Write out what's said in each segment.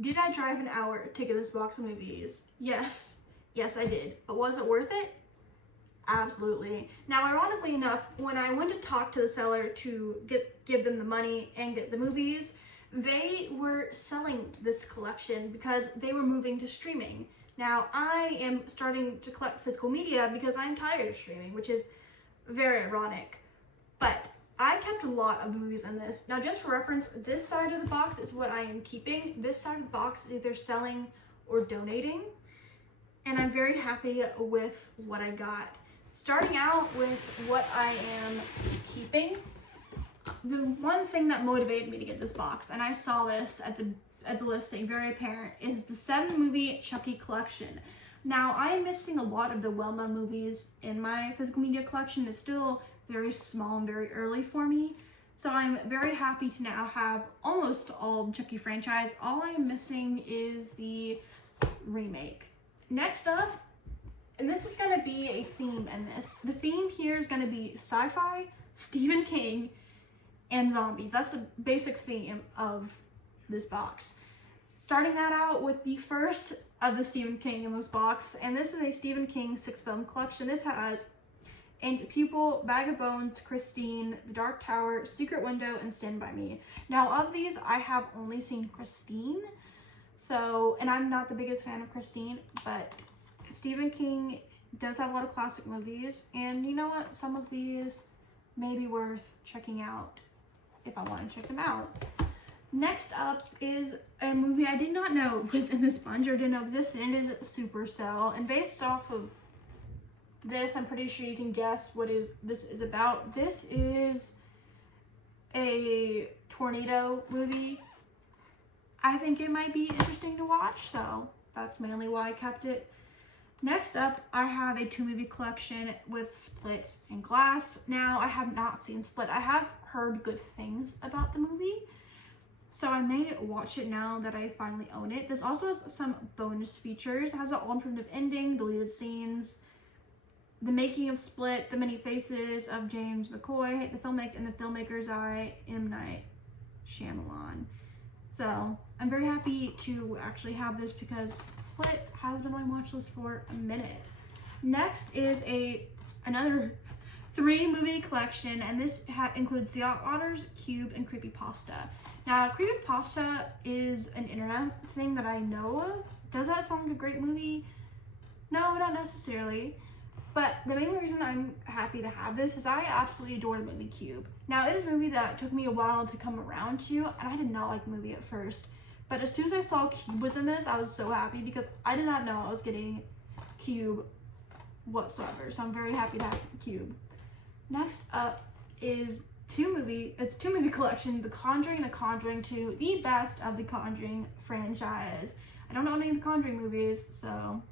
Did I drive an hour to get this box of movies? Yes. Yes, I did. But was it worth it? Absolutely. Now, ironically enough, when I went to talk to the seller to give them the money and get the movies, they were selling this collection because they were moving to streaming. Now, I am starting to collect physical media because I'm tired of streaming, which is very ironic. But I kept a lot of the movies in this. Now, just for reference, this side of the box is what I am keeping. This side of the box is either selling or donating. And I'm very happy with what I got. Starting out with what I am keeping, the one thing that motivated me to get this box, and I saw this at the listing, very apparent, is the 7-movie Chucky collection. Now, I am missing a lot of the well-known movies in my physical media collection. It's still very small and very early for me. So I'm very happy to now have almost all of the Chucky franchise. All I am missing is the remake. Next up, and this is going to be a theme in this. The theme here is going to be sci-fi, Stephen King, and zombies. That's the basic theme of this box. Starting that out with the first of the Stephen King in this box, and this is a Stephen King 6-film collection. This has Ancient Pupil, Bag of Bones, Christine, The Dark Tower, Secret Window, and Stand By Me. Now, of these, I have only seen Christine, and I'm not the biggest fan of Christine, but Stephen King does have a lot of classic movies, and you know what? Some of these may be worth checking out if I want to check them out. Next up is a movie I did not know was in this bunch or didn't know existed, and it is Supercell. And based off of this, I'm pretty sure you can guess what this is about. This is a tornado movie. I think it might be interesting to watch, so that's mainly why I kept it. Next up, I have a 2-movie collection with Split and Glass. Now, I have not seen Split. I have heard good things about the movie, so I may watch it now that I finally own it. This also has some bonus features. It has an alternative ending, deleted scenes, the making of Split, the many faces of James McCoy, the filmmaker's eye, M. Night Shyamalan. So I'm very happy to actually have this because Split has been on my watch list for a minute. Next is another 3-movie collection, and this includes The Otters, Cube, and Creepypasta. Now, Creepypasta is an internet thing that I know of. Does that sound like a great movie? No, not necessarily. But the main reason I'm happy to have this is I absolutely adore the movie Cube. Now, it is a movie that took me a while to come around to, and I did not like the movie at first. But as soon as I saw Cube was in this, I was so happy because I did not know I was getting Cube whatsoever. So I'm very happy to have Cube. Next up is it's a 2-movie collection, The Conjuring and The Conjuring 2, the best of the Conjuring franchise. I don't know any of the Conjuring movies, so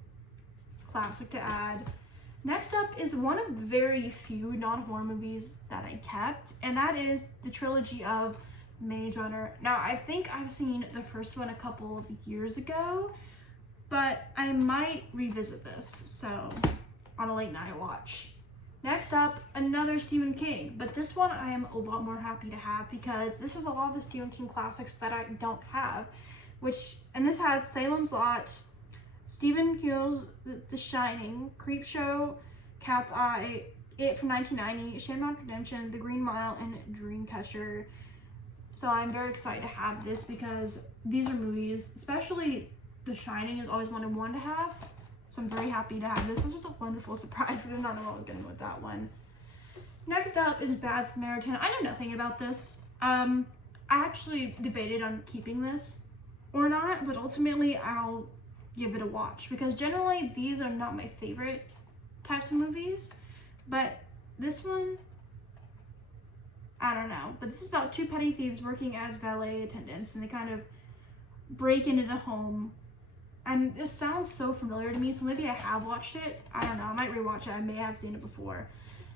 classic to add. Next up is one of the very few non-horror movies that I kept, and that is the trilogy of Maze Runner. Now, I think I've seen the first one a couple of years ago, but I might revisit this, so on a late night watch. Next up, another Stephen King, but this one I am a lot more happy to have because this is a lot of the Stephen King classics that I don't have, and this has Salem's Lot, Stephen King's The Shining, Creepshow, Cat's Eye, It from 1990, Shamrock Redemption, The Green Mile, and Dreamcatcher. So I'm very excited to have this because these are movies, especially The Shining is always one I wanted to have. So I'm very happy to have this. This was a wonderful surprise. I did not know what I was getting with that one. Next up is Bad Samaritan. I know nothing about this. I actually debated on keeping this or not, but ultimately I'll give it a watch because generally these are not my favorite types of movies, but this one, I don't know. But this is about 2 petty thieves working as valet attendants, and they kind of break into the home. And this sounds so familiar to me, so maybe I have watched it. I don't know. I might rewatch it. I may have seen it before.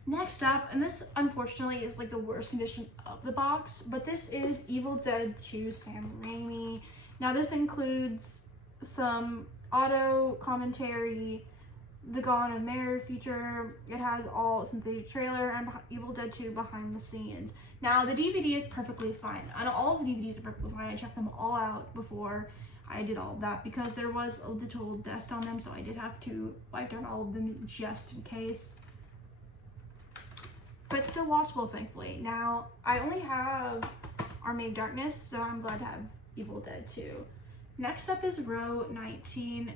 Next up, and this unfortunately is like the worst condition of the box, but this is Evil Dead 2 Sam Raimi. Now this includes some auto commentary, the Gone and Mary feature. It has all since the trailer and Evil Dead 2 behind the scenes. Now the DVD is perfectly fine. I know all of the DVDs are perfectly fine. I checked them all out before I did all of that because there was a little dust on them, so I did have to wipe down all of them just in case. But still watchable, thankfully. Now, I only have Army of Darkness, so I'm glad to have Evil Dead 2. Next up is Row 19,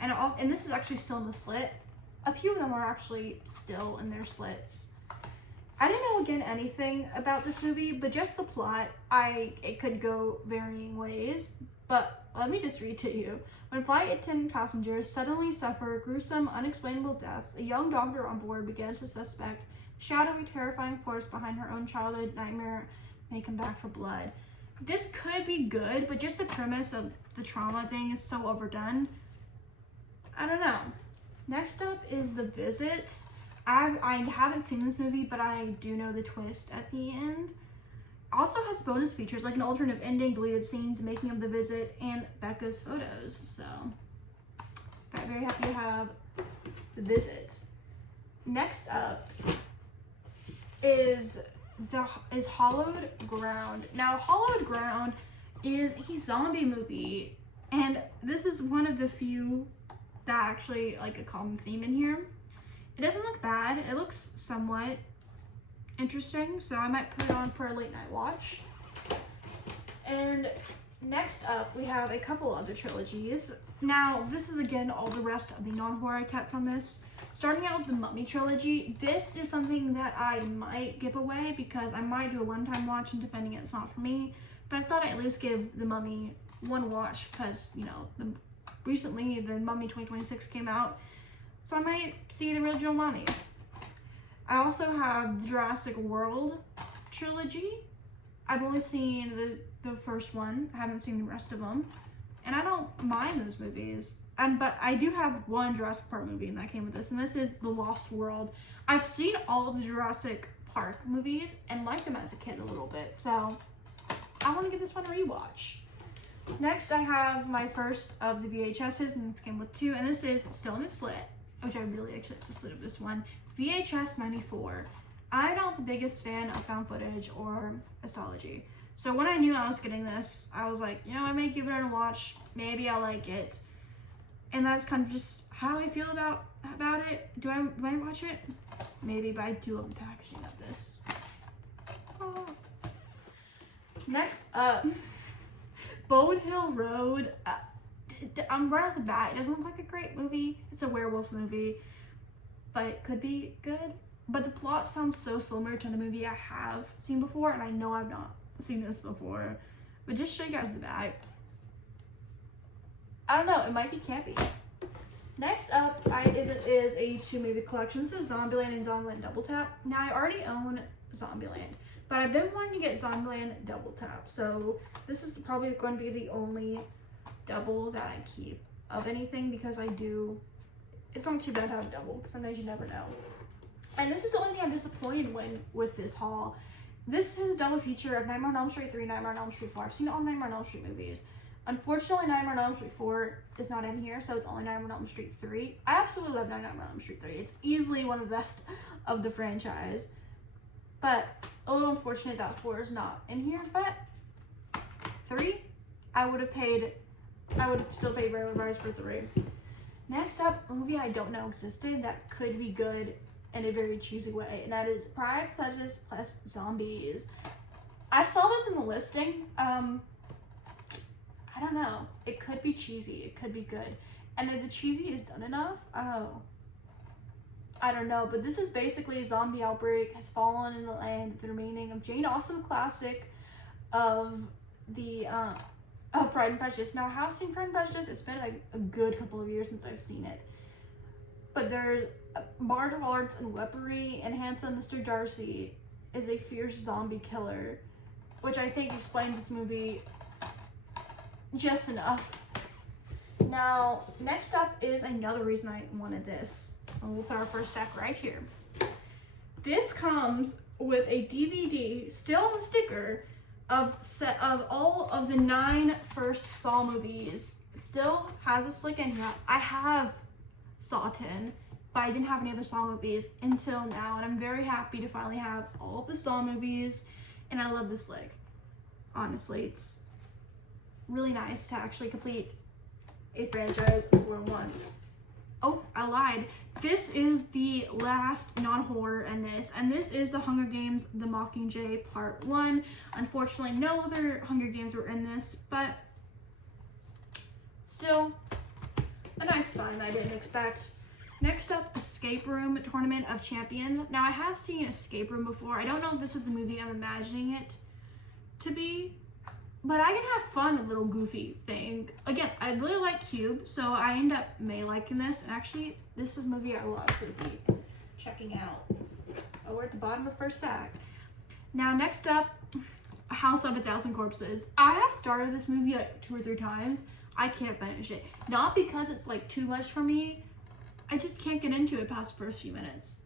and this is actually still in the slit. A few of them are actually still in their slits. I didn't know, again, anything about this movie, but just the plot, it could go varying ways. But let me just read to you. When flight attendant passengers suddenly suffer gruesome, unexplainable deaths, a young doctor on board begins to suspect shadowy, terrifying force behind her own childhood nightmare may come back for blood. This could be good, but just the premise of the trauma thing is so overdone. I don't know. Next up is The Visit. I haven't seen this movie, but I do know the twist at the end. Also has bonus features like an alternative ending, deleted scenes, making of The Visit, and Becca's photos. So, I'm very happy to have The Visit. Next up is Hallowed Ground. Now, Hallowed Ground is a zombie movie, and this is one of the few that actually like a common theme in here. It doesn't look bad. It looks somewhat interesting, so I might put it on for a late night watch. And next up, we have a couple other trilogies. Now, this is again all the rest of the non-horror I kept from this. Starting out with the Mummy trilogy, this is something that I might give away because I might do a one-time watch, and depending it's not for me. But I thought I'd at least give the Mummy one watch because, you know, recently the Mummy 2026 came out, so I might see the original Mummy. I also have the Jurassic World trilogy. I've only seen the first one. I haven't seen the rest of them, and I don't mind those movies. But I do have one Jurassic Park movie, and that came with this, and this is The Lost World. I've seen all of the Jurassic Park movies and liked them as a kid a little bit, so I want to give this one a rewatch. Next, I have my first of the VHSs, and this came with two, and this is still in its slit, which I really like the slit of this one. VHS 94. I'm not the biggest fan of found footage or astrology, so when I knew I was getting this, I was like, you know, I may give it a watch, maybe I'll like it. And that's kind of just how I feel about it. Do I watch it? Maybe, but I do love the packaging of this. Oh. Next up, Bone Hill Road. I'm right off the bat, it doesn't look like a great movie. It's a werewolf movie, but it could be good. But the plot sounds so similar to the movie I have seen before, and I know I've not seen this before. But just show you guys the back. I don't know, it might be campy. Next up is a two movie collection. This is Zombieland and Zombieland Double Tap. Now, I already own Zombieland, but I've been wanting to get Zombieland Double Tap, so this is probably going to be the only double that I keep of anything, because it's not too bad to have a double, because sometimes you never know. And this is the only thing I'm disappointed with this haul. This is a double feature of Nightmare on Elm Street 3, Nightmare on Elm Street 4. I've seen all Nightmare on Elm Street movies. Unfortunately, Nightmare on Elm Street 4 is not in here, so it's only Nightmare on Elm Street 3. I absolutely love Nightmare on Elm Street 3. It's easily one of the best of the franchise. But a little unfortunate that 4 is not in here, but 3, I would have still paid regular price for 3. Next up, a movie I don't know existed that could be good in a very cheesy way, and that is Pride, Prejudice plus Zombies. I saw this in the listing. I don't know. It could be cheesy. It could be good. And if the cheesy is done enough, I don't know. But this is basically a zombie outbreak has fallen in the land. The remaining of Jane Austen classic of Pride and Prejudice. Now, I have seen Pride and Prejudice. It's been like a good couple of years since I've seen it. But there's martial arts and weaponry, and handsome Mr. Darcy is a fierce zombie killer, which I think explains this movie just enough. Now, next up is another reason I wanted this. And we'll put our first stack right here. This comes with a DVD, still on the sticker, of all of the 9 first Saw movies. Still has a slick in here. I have Saw 10, but I didn't have any other Saw movies until now, and I'm very happy to finally have all of the Saw movies, and I love this slick. Honestly, really nice to actually complete a franchise for once. Oh, I lied. This is the last non-horror in this, and this is The Hunger Games: The Mockingjay Part 1. Unfortunately, no other Hunger Games were in this, but still a nice find I didn't expect. Next up, Escape Room Tournament of Champions. Now, I have seen Escape Room before. I don't know if this is the movie I'm imagining it to be, but I can have fun, a little goofy thing. Again, I really like Cube, so I end up liking this. And actually, this is a movie I will absolutely be checking out. Oh, we're at the bottom of the first stack. Now, next up, House of a Thousand Corpses. I have started this movie like 2 or 3 times. I can't finish it. Not because it's like too much for me. I just can't get into it past the first few minutes.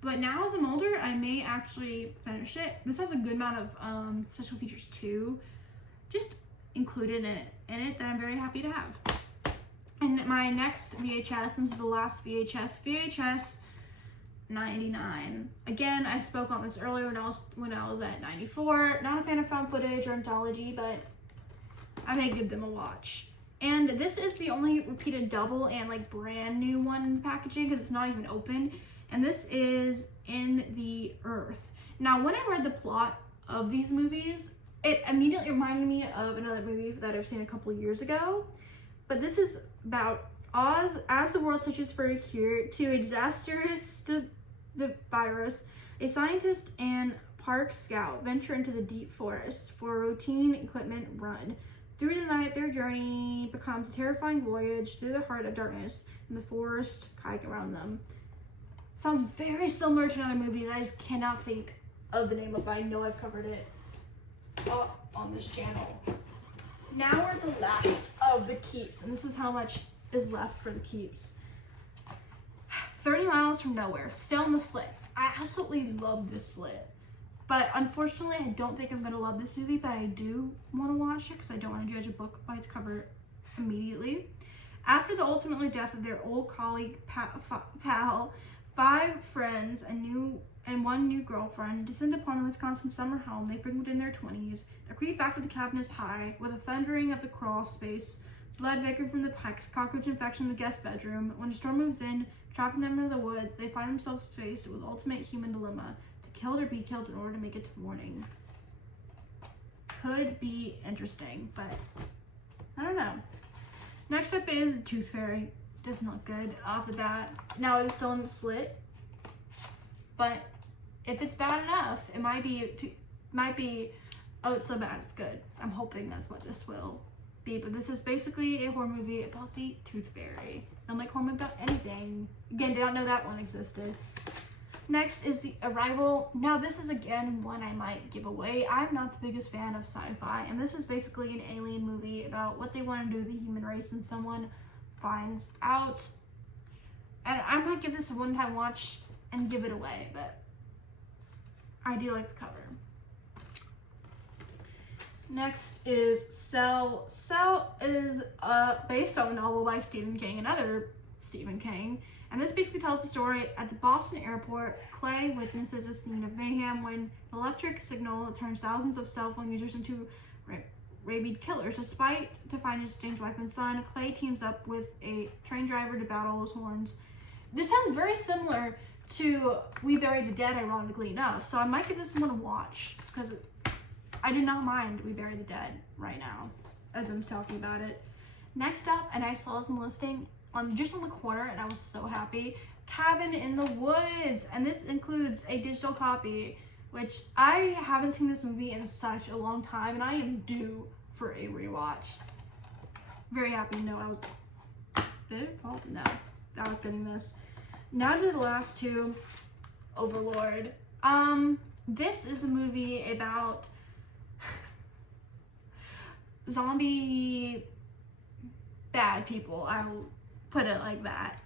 But now as I'm older, I may actually finish it. This has a good amount of special features too, just included in it that I'm very happy to have. And my next VHS, this is the last VHS 99. Again, I spoke on this earlier when I was at 94. Not a fan of found footage or anthology, but I may give them a watch. And this is the only repeated double and like brand new one in the packaging because it's not even open. And this is In the Earth. Now, when I read the plot of these movies, it immediately reminded me of another movie that I've seen a couple years ago. But this is about Oz as the world searches for a cure to a disastrous virus. A scientist and park scout venture into the deep forest for a routine equipment run. Through the night, their journey becomes a terrifying voyage through the heart of darkness and the forest kayak around them. Sounds very similar to another movie that I just cannot think of the name of, but I know I've covered it on this channel. Now we're the last of the keeps, and this is how much is left for the keeps. 30 Miles from Nowhere, still in the slit. I absolutely love this slit. But unfortunately, I don't think I'm going to love this movie, but I do want to watch it because I don't want to judge a book by its cover immediately. After the ultimately death of their old colleague, Pal, 5 friends and 1 new girlfriend descend upon the Wisconsin summer home they frequented in their 20s. The creep back of the cabin is high, with a thundering of the crawl space, blood vapor from the pipes, cockroach infection in the guest bedroom. When a storm moves in, trapping them into the woods, they find themselves faced with ultimate human dilemma. Killed or be killed in order to make it to morning. Could be interesting, but I don't know. Next up is The Tooth Fairy. Doesn't look good off the bat. Now it is still in the slit, but if it's bad enough, it might be, oh, it's so bad it's good. I'm hoping that's what this will be, but this is basically a horror movie about the Tooth Fairy. I don't like horror movie about anything. Again, did not know that one existed. Next is The Arrival. Now this is again one I might give away. I'm not the biggest fan of sci-fi, and this is basically an alien movie about what they want to do with the human race, and someone finds out. And I might give this a one-time watch and give it away, but I do like the cover. Next is Cell. Cell is based on a novel by Stephen King, another Stephen King. And this basically tells the story at the Boston airport. Clay witnesses a scene of mayhem when an electric signal turns thousands of cell phone users into rabid killers. Despite to find his estranged wife and son, Clay teams up with a train driver to battle his horns. This sounds very similar to We Bury the Dead, ironically enough. So I might give this one a watch because I do not mind We Bury the Dead right now as I'm talking about it. Next up, and I saw this in the listing, just on the corner, and I was so happy, Cabin in the Woods, and this includes a digital copy, which I haven't seen this movie in such a long time, and I am due for a rewatch. Very happy to know no, I was getting this. Now to the last two, Overlord. This is a movie about zombie bad people. I'll put it like that.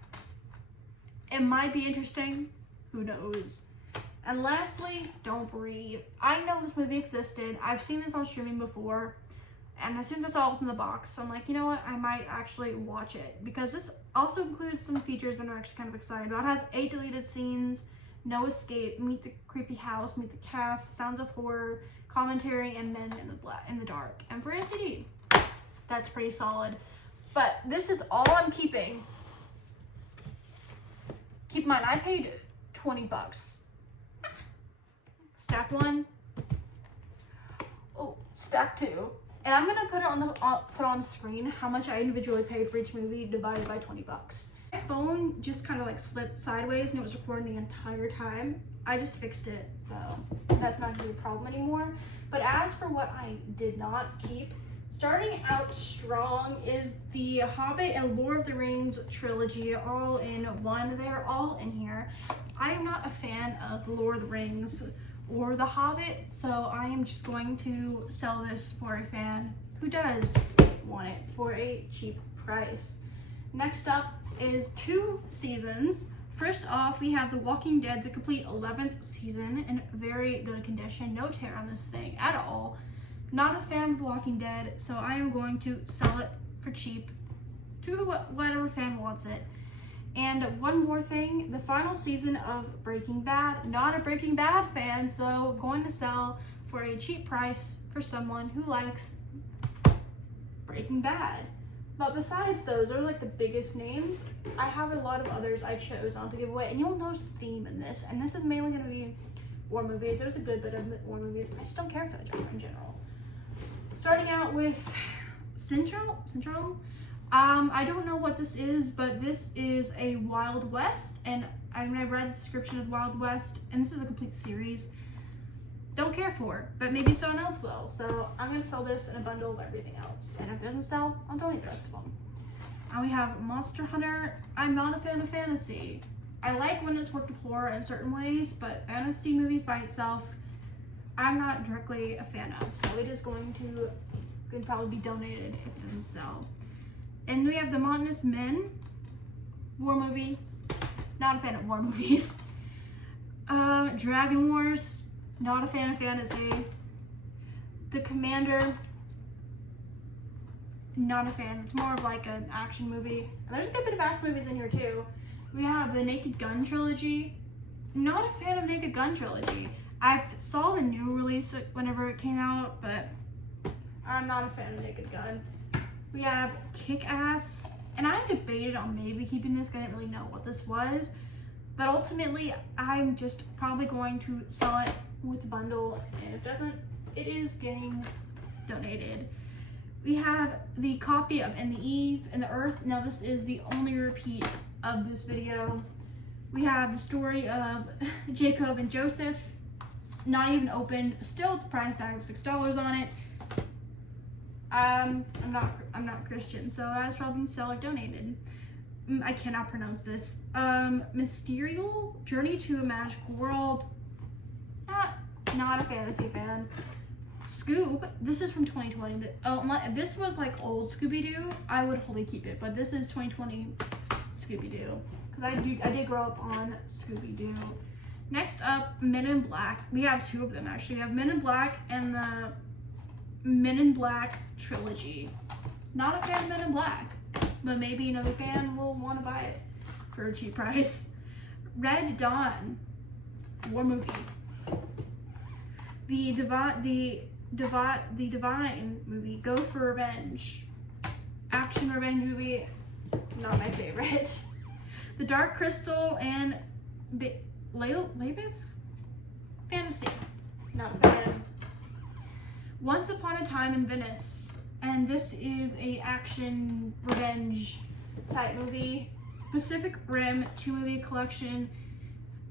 It might be interesting, who knows. And lastly, Don't Breathe. I know this movie existed. I've seen this on streaming before, and as soon as I saw it was in the box, I'm like, you know what, I might actually watch it, because this also includes some features that I'm actually kind of excited about. It has 8 deleted scenes, no escape, meet the creepy house, meet the cast, sounds of horror, commentary, and men in the dark. And for NCD, That's pretty solid. But this is all I'm keeping. Keep in mind, I paid $20. Stack 1. Oh, stack 2. And I'm gonna put it on the screen how much I individually paid for each movie divided by $20. My phone just kind of like slipped sideways and it was recording the entire time. I just fixed it, so that's not gonna be a problem anymore. But as for what I did not keep, starting out strong is the Hobbit and Lord of the Rings trilogy all in one. They're all in here. I am not a fan of Lord of the Rings or The Hobbit, so I am just going to sell this for a fan who does want it for a cheap price. Next up is 2 seasons. First off, we have The Walking Dead, the complete 11th season in very good condition. No tear on this thing at all. Not a fan of The Walking Dead, so I am going to sell it for cheap to whatever fan wants it. And one more thing, the final season of Breaking Bad. Not a Breaking Bad fan, so going to sell for a cheap price for someone who likes Breaking Bad. But besides those are like the biggest names. I have a lot of others I chose not to give away, and you'll notice the theme in this. And this is mainly going to be war movies. There's a good bit of war movies. I just don't care for the genre in general. Starting out with Syndrome. I don't know what this is, but this is a Wild West, and I read the description of Wild West, and this is a complete series. Don't care for it, but maybe someone else will. So I'm gonna sell this in a bundle of everything else, and if it doesn't sell, I'll donate the rest of them. And we have Monster Hunter. I'm not a fan of fantasy. I like when it's worked with horror in certain ways, but fantasy movies by itself, I'm not directly a fan of. So it is going to could probably be donated if it doesn't sell. And we have The Mountainous Men, war movie. Not a fan of war movies. Dragon Wars, not a fan of fantasy. The Commander, not a fan. It's more of like an action movie. And there's a good bit of action movies in here too. We have the Naked Gun trilogy. Not a fan of Naked Gun trilogy. I saw the new release whenever it came out, but I'm not a fan of Naked Gun. We have Kick-Ass, and I debated on maybe keeping this because I didn't really know what this was, but ultimately I'm just probably going to sell it with the bundle, and if it doesn't, it is getting donated. We have the copy of And the Eve and the Earth. Now this is the only repeat of this video. We have the story of Jacob and Joseph. It's not even opened, still the price tag of $6 on it. I'm not Christian, so that's probably seller donated. I cannot pronounce this. Mysterial Journey to a Magical World. Not a fantasy fan. Scoob. This is from 2020. If this was like old Scooby-Doo, I would wholly keep it. But this is 2020 Scooby-Doo because I did grow up on Scooby-Doo. Next up, Men in Black. We have 2 of them actually. We have Men in Black and the Men in Black trilogy. Not a fan of Men in Black, but maybe another fan will want to buy it for a cheap price. Red Dawn, war movie. The Divine movie, Go for Revenge. Action revenge movie, not my favorite. The Dark Crystal and Labeth? Fantasy, not a fan. Once Upon a Time in Venice, and this is a action revenge type movie. Pacific Rim 2-movie collection.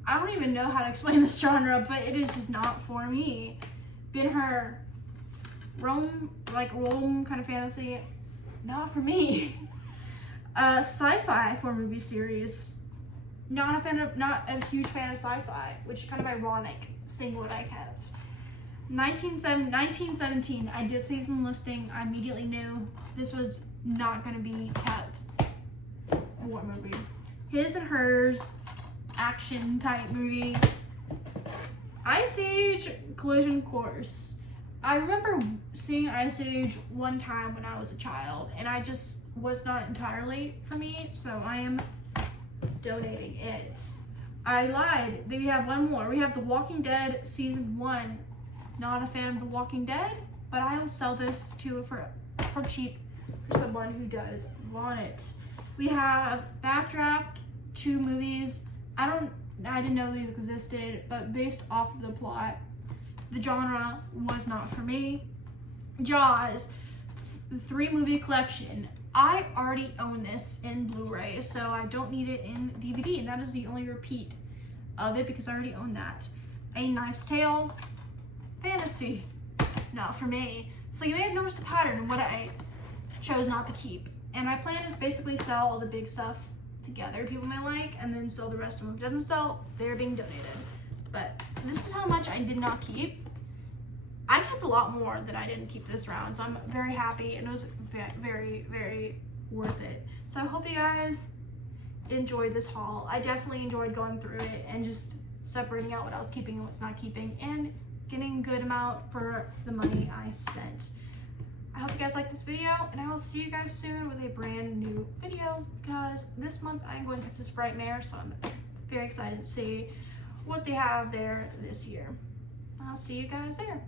I don't even know how to explain this genre, but it is just not for me. Ben-Hur, Rome kind of fantasy, not for me. Sci-fi for movie series. Not a huge fan of sci-fi, which is kind of ironic seeing what I kept. 1917, I did see some listing. I immediately knew this was not going to be kept. War movie. His and Hers, action type movie. Ice Age Collision Course. I remember seeing Ice Age one time when I was a child, and I just was not entirely for me, so I am donating it. I lied. We have one more. We have The Walking Dead Season 1. Not a fan of The Walking Dead, but I will sell this to for cheap for someone who does want it. We have Backdraft, 2 movies. I didn't know these existed, but based off of the plot, the genre was not for me. Jaws, 3 movie collection. I already own this in Blu-ray, so I don't need it in DVD, and that is the only repeat of it because I already own that. A Knife's Tale, fantasy, not for me. So you may have noticed a pattern in what I chose not to keep. And my plan is basically sell all the big stuff together people may like, and then sell the rest of them. If it doesn't sell, they're being donated. But this is how much I did not keep. I kept a lot more than I didn't keep this round, so I'm very happy, and it was very, very worth it. So I hope you guys enjoyed this haul. I definitely enjoyed going through it and just separating out what I was keeping and what's not keeping, and getting a good amount for the money I spent. I hope you guys liked this video, and I will see you guys soon with a brand new video, because this month I'm going to Princess Frightmare, so I'm very excited to see what they have there this year. I'll see you guys there.